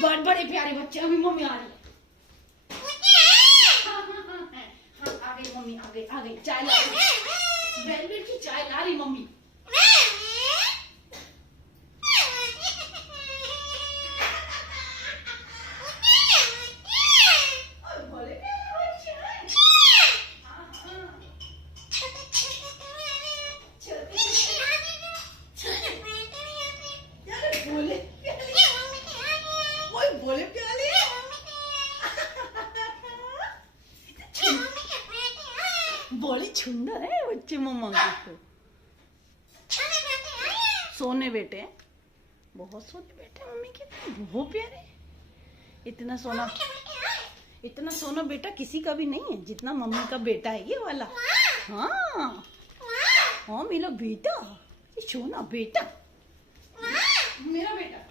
बड़े प्यारे बच्चे। अभी मम्मी आ रही है। आ गई मम्मी, आ गई चाय ला रही। वेलवेट की चाय ला रही मम्मी। बोले प्याली बोले सुंदर है बच्चे मम्मा को। सोने बेटे, बहुत सोने बेटे मम्मी के, बहुत प्यारे। इतना सोना बेटा किसी का भी नहीं है जितना मम्मी का बेटा है ये वाला। हाँ हाँ मेरा बेटा, ये सोना बेटा, मेरा बेटा।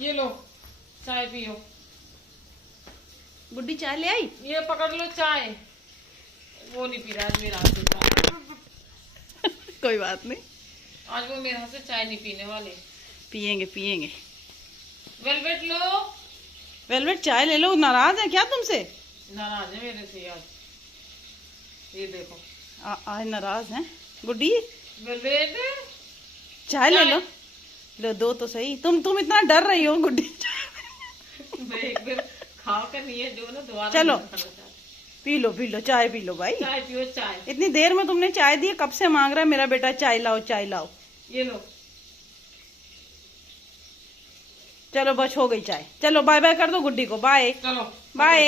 ये लो चाय पियो। गुड्डी चाय ले आई। ये पकड़ लो चाय। वो नहीं पी रहा आज मेरे हाथ से चाय। कोई बात नहीं, आज वो मेरे हाथ से चाय नहीं पीने वाले। पियेंगे पियेंगे। वेलवेट लो। वेलवेट चाय ले लो। नाराज है क्या तुमसे? नाराज है मेरे से आज। ये देखो आज नाराज है गुड्डी। वेलवेट चाय ले लो। लो दो तो सही। तुम इतना डर रही हो गुड्डी। एक बार खाओ कर नहीं है जो ना दोबारा। चलो पी लो चाय पी लो भाई। चाय पियो चाय। इतनी देर में तुमने चाय दी, कब से मांग रहा है मेरा बेटा चाय लाओ चाय लाओ। ये लो। चलो बस हो गई चाय। चलो बाय बाय कर दो गुड्डी को। बाय चलो बाय।